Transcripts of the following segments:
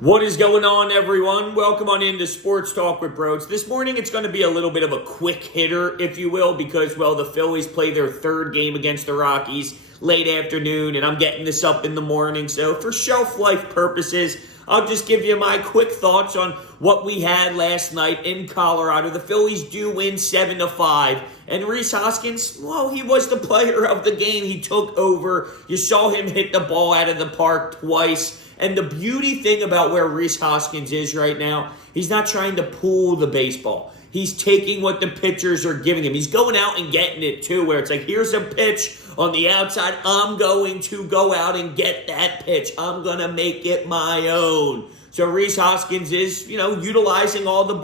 What is going on, everyone? Welcome on into Sports Talk with Brodes. This morning, it's going to be a little bit of a quick hitter, if you will, because, well, the Phillies play their third game against the Rockies late afternoon, and I'm getting this up in the morning. So for shelf life purposes, I'll just give you my quick thoughts on what we had last night in Colorado. The Phillies do win 7-5, and Rhys Hoskins, well, he was the player of the game. He took over. You saw him hit the ball out of the park twice. And the beauty thing about where Rhys Hoskins is right now, he's not trying to pull the baseball. He's taking what the pitchers are giving him. He's going out and getting it too, where it's like, here's a pitch on the outside. I'm going to go out and get that pitch. I'm going to make it my own. So Rhys Hoskins is, utilizing all of the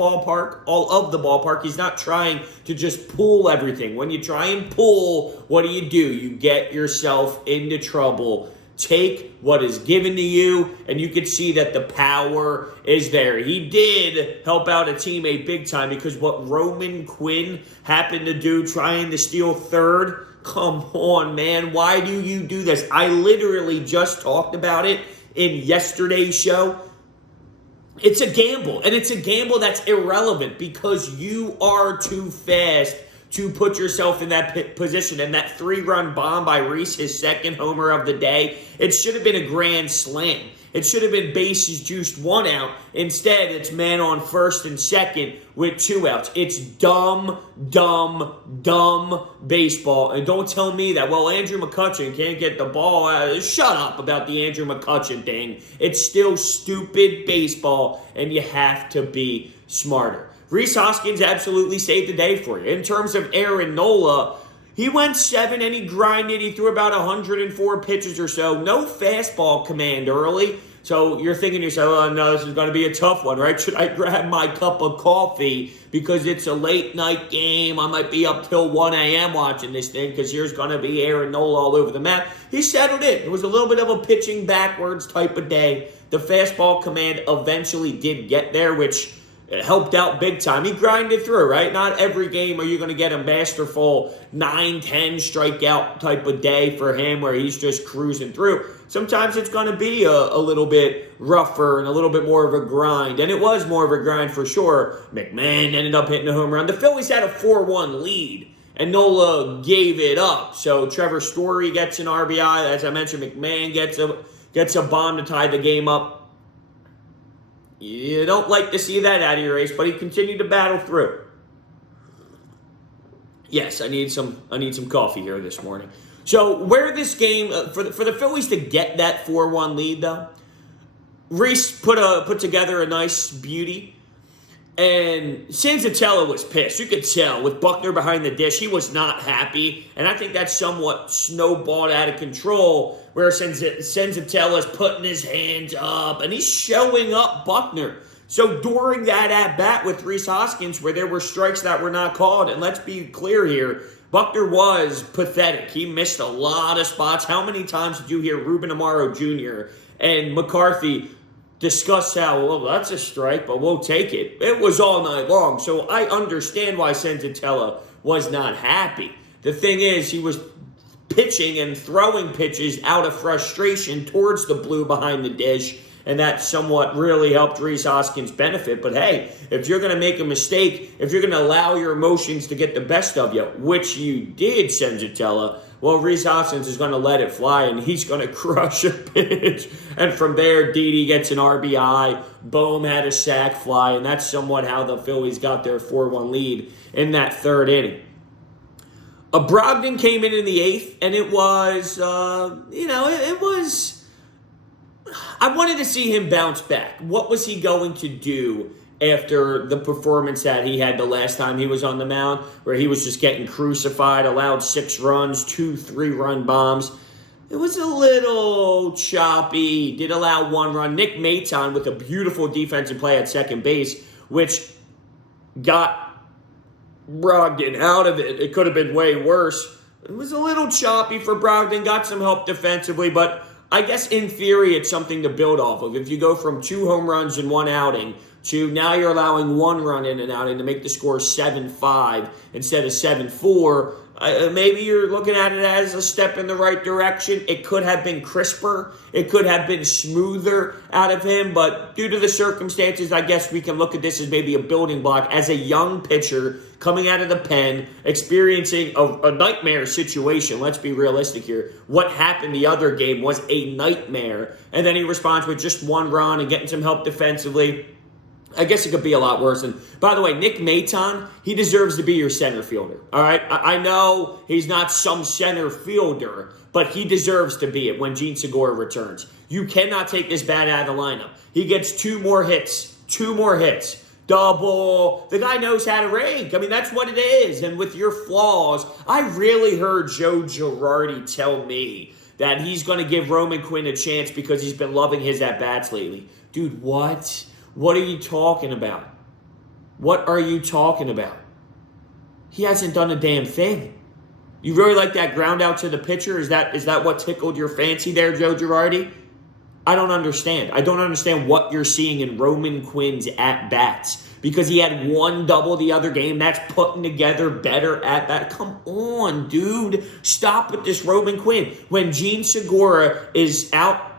ballpark. He's not trying to just pull everything. When you try and pull, what do? You get yourself into trouble. Take what is given to you, and you can see that the power is there. He did help out a teammate big time because what Roman Quinn happened to do trying to steal third, come on, man. Why do you do this? I literally just talked about it in yesterday's show. It's a gamble, and it's a gamble that's irrelevant because you are too fast to put yourself in that position. And that 3-run bomb by Rhys, his second homer of the day, it should have been a grand slam. It should have been bases juiced 1 out. Instead, it's man on first and second with 2 outs. It's dumb baseball. And don't tell me that, well, Andrew McCutchen can't get the ball. Shut up about the Andrew McCutchen thing. It's still stupid baseball, and you have to be smarter. Rhys Hoskins absolutely saved the day for you. In terms of Aaron Nola, he went 7 and he grinded. He threw about 104 pitches or so. No fastball command early. So you're thinking to yourself, oh, no, this is going to be a tough one, right? Should I grab my cup of coffee because it's a late night game? I might be up till 1 a.m. watching this thing because here's going to be Aaron Nola all over the map. He settled in. It was a little bit of a pitching backwards type of day. The fastball command eventually did get there, which it helped out big time. He grinded through, right? Not every game are you going to get a masterful 9-10 strikeout type of day for him where he's just cruising through. Sometimes it's going to be a little bit rougher and a little bit more of a grind. And it was more of a grind for sure. McMahon ended up hitting a home run. The Phillies had a 4-1 lead, and Nola gave it up. So Trevor Story gets an RBI. As I mentioned, McMahon gets a bomb to tie the game up. You don't like to see that out of your ace, but he continued to battle through. Yes, I need some coffee here this morning. So where this game for the Phillies to get that 4-1 lead though, Rhys put together a nice beauty, and Senzatella was pissed. You could tell with Buckner behind the dish, he was not happy, and I think that's somewhat snowballed out of control. Where Senzatella's putting his hands up, and he's showing up Buckner. So during that at-bat with Rhys Hoskins, where there were strikes that were not called, and let's be clear here, Buckner was pathetic. He missed a lot of spots. How many times did you hear Ruben Amaro Jr. and McCarthy discuss how, well, that's a strike, but we'll take it? It was all night long. So I understand why Senzatella was not happy. The thing is, he was pitching and throwing pitches out of frustration towards the blue behind the dish, and that somewhat really helped Rhys Hoskins benefit. But hey, if you're going to make a mistake, if you're going to allow your emotions to get the best of you, which you did, Senzatella, well, Rhys Hoskins is going to let it fly, and he's going to crush a pitch. And from there, Didi gets an RBI. Bohm had a sac fly, and that's somewhat how the Phillies got their 4-1 lead in that third inning. Brogdon came in the 8th, and it was, it was, I wanted to see him bounce back. What was he going to do after the performance that he had the last time he was on the mound, where he was just getting crucified, allowed 6 runs, 2 3-run bombs? It was a little choppy, did allow 1 run. Nick Maton with a beautiful defensive play at second base, which got Brogdon out of it. It could have been way worse. It was a little choppy for Brogdon. Got some help defensively, but I guess in theory it's something to build off of. If you go from 2 home runs in 1 outing to now you're allowing 1 run in an outing to make the score 7-5 instead of 7-4, Maybe you're looking at it as a step in the right direction. It could have been crisper. It could have been smoother out of him. But due to the circumstances, I guess we can look at this as maybe a building block. As a young pitcher coming out of the pen, experiencing a nightmare situation. Let's be realistic here. What happened the other game was a nightmare. And then he responds with just one run and getting some help defensively. I guess it could be a lot worse. And by the way, Nick Maton, he deserves to be your center fielder. All right? I know he's not some center fielder, but he deserves to be it when Gene Segura returns. You cannot take this bat out of the lineup. He gets 2 more hits. 2 more hits. Double. The guy knows how to rake. I mean, that's what it is. And with your flaws, I really heard Joe Girardi tell me that he's going to give Roman Quinn a chance because he's been loving his at-bats lately. Dude, what? What are you talking about? What are you talking about? He hasn't done a damn thing. You really like that ground out to the pitcher? Is that what tickled your fancy there, Joe Girardi? I don't understand. I don't understand what you're seeing in Roman Quinn's at-bats. Because he had 1 double the other game. That's putting together better at-bat. Come on, dude. Stop with this Roman Quinn. When Gene Segura is out,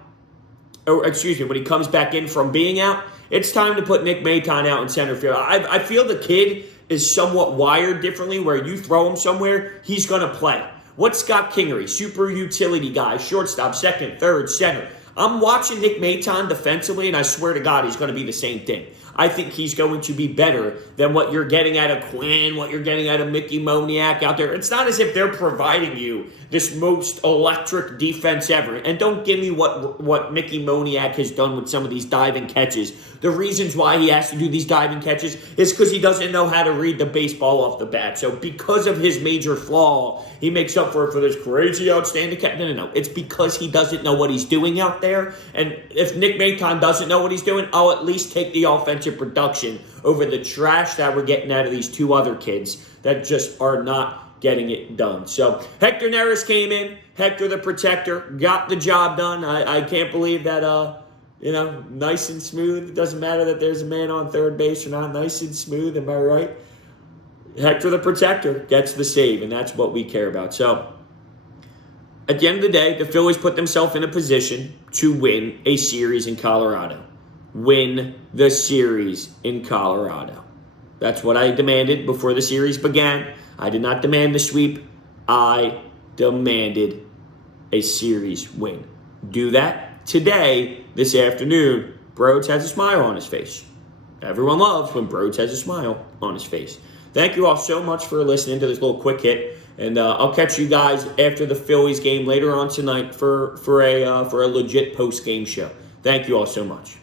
or excuse me, when he comes back in from being out, it's time to put Nick Maton out in center field. I feel the kid is somewhat wired differently where you throw him somewhere, he's going to play. What's Scott Kingery? Super utility guy, shortstop, second, third, center. I'm watching Nick Maton defensively, and I swear to God, he's going to be the same thing. I think he's going to be better than what you're getting out of Quinn, what you're getting out of Mickey Moniak out there. It's not as if they're providing you this most electric defense ever. And don't give me what Mickey Moniak has done with some of these diving catches. The reasons why he has to do these diving catches is because he doesn't know how to read the baseball off the bat. So because of his major flaw, he makes up for it for this crazy outstanding catch. No. It's because he doesn't know what he's doing out there. And if Nick Maton doesn't know what he's doing, I'll at least take the offensive production over the trash that we're getting out of these 2 other kids that just are not getting it done. So Hector Neris came in. Hector the Protector got the job done. I can't believe that, nice and smooth. It doesn't matter that there's a man on third base or not. Nice and smooth, am I right? Hector the Protector gets the save, and that's what we care about. So at the end of the day, the Phillies put themselves in a position to win a series in Colorado. Win the series in Colorado. That's what I demanded before the series began. I did not demand the sweep. I demanded a series win. Do that today, this afternoon. Brodes has a smile on his face. Everyone loves when Brodes has a smile on his face. Thank you all so much for listening to this little quick hit. And I'll catch you guys after the Phillies game later on tonight for a legit post-game show. Thank you all so much.